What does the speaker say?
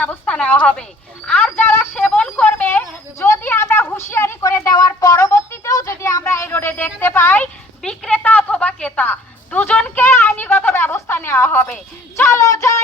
ব্যবস্থা নেওয়া হবে। আর যারা সেবন করবে, যদি আমরা হুঁশিয়ারি করে দেওয়ার পরবর্তীতেও যদি আমরা এই রোডে দেখতে পাই বিক্রেতা অথবা ক্রেতা, দুজনকে আইনিগত ব্যবস্থা নেওয়া হবে। চলো যাই।